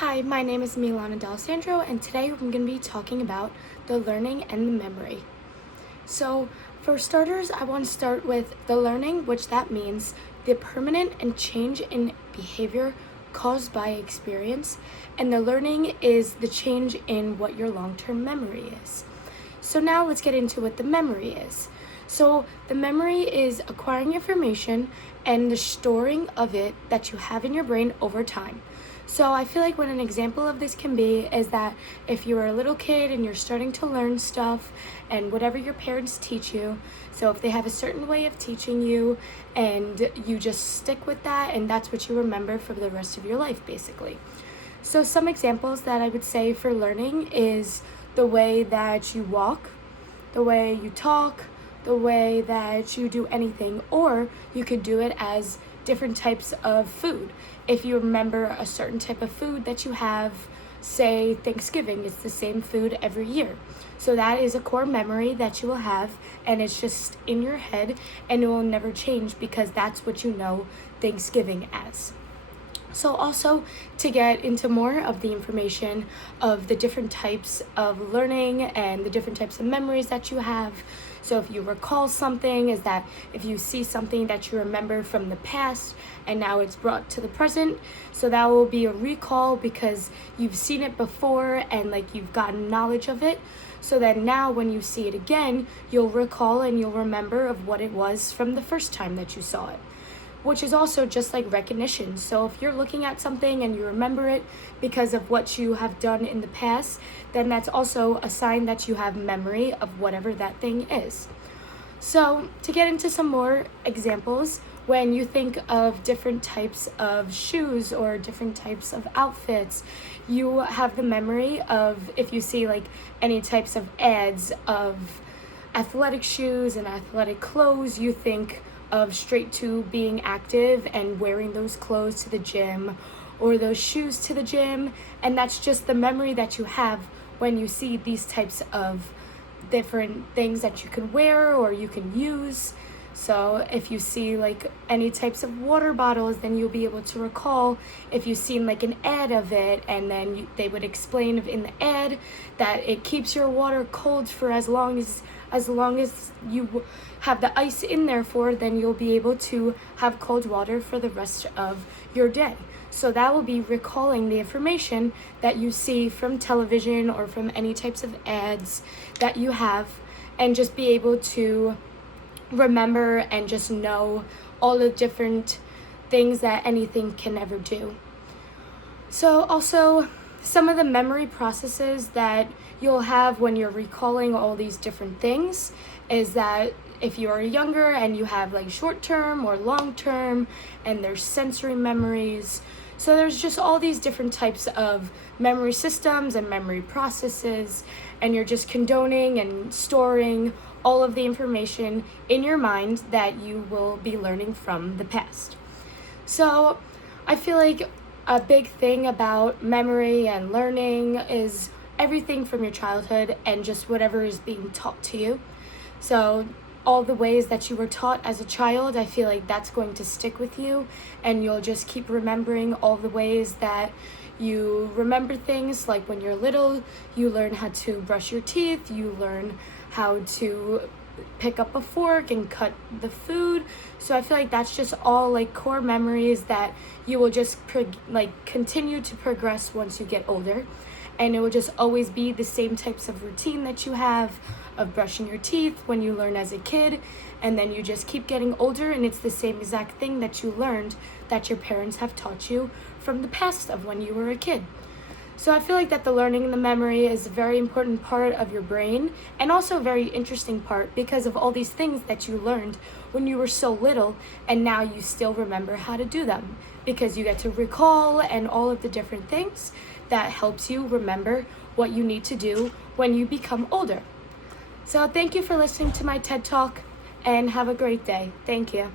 Hi, my name is Milana D'Alessandro, and today I'm going to be talking about the learning and the memory. So, for starters, I want to start with the learning, which that means the permanent and change in behavior caused by experience, and the learning is the change in what your long-term memory is. So now let's get into what the memory is. So the memory is acquiring information and the storing of it that you have in your brain over time. So I feel like what an example of this can be is that if you are a little kid and you're starting to learn stuff and whatever your parents teach you, so if they have a certain way of teaching you and you just stick with that and that's what you remember for the rest of your life basically. So some examples that I would say for learning is the way that you walk, the way you talk, the way that you do anything, or you could do it as different types of food. If you remember a certain type of food that you have, say Thanksgiving, it's the same food every year. So that is a core memory that you will have, and it's just in your head, and it will never change because that's what you know Thanksgiving as. So also to get into more of the information of the different types of learning and the different types of memories that you have. So if you recall something, is that if you see something that you remember from the past and now it's brought to the present. So that will be a recall because you've seen it before and like you've gotten knowledge of it. So that now when you see it again, you'll recall and you'll remember of what it was from the first time that you saw it, which is also just like recognition. So if you're looking at something and you remember it because of what you have done in the past, then that's also a sign that you have memory of whatever that thing is. So to get into some more examples, when you think of different types of shoes or different types of outfits, you have the memory of if you see like any types of ads of athletic shoes and athletic clothes, you think of straight to being active and wearing those clothes to the gym or those shoes to the gym, and that's just the memory that you have when you see these types of different things that you can wear or you can use. So if you see like any types of water bottles, then you'll be able to recall if you've seen like an ad of it, and then they would explain in the ad that it keeps your water cold for as long as you have the ice in there for, then you'll be able to have cold water for the rest of your day. So that will be recalling the information that you see from television or from any types of ads that you have, and just be able to remember and just know all the different things that anything can ever do. So also some of the memory processes that you'll have when you're recalling all these different things is that if you are younger and you have like short term or long term, and there's sensory memories. So there's just all these different types of memory systems and memory processes, and you're just condoning and storing all of the information in your mind that you will be learning from the past. So I feel like a big thing about memory and learning is everything from your childhood and just whatever is being taught to you. So all the ways that you were taught as a child, I feel like that's going to stick with you, and you'll just keep remembering all the ways that you remember things. Like when you're little, you learn how to brush your teeth, you learn how to pick up a fork and cut the food. So I feel like that's just all like core memories that you will just continue to progress once you get older, and it will just always be the same types of routine that you have of brushing your teeth when you learn as a kid, and then you just keep getting older and it's the same exact thing that you learned that your parents have taught you from the past of when you were a kid. So I feel like that the learning and the memory is a very important part of your brain, and also a very interesting part because of all these things that you learned when you were so little, and now you still remember how to do them because you get to recall and all of the different things that helps you remember what you need to do when you become older. So thank you for listening to my TED Talk, and have a great day. Thank you.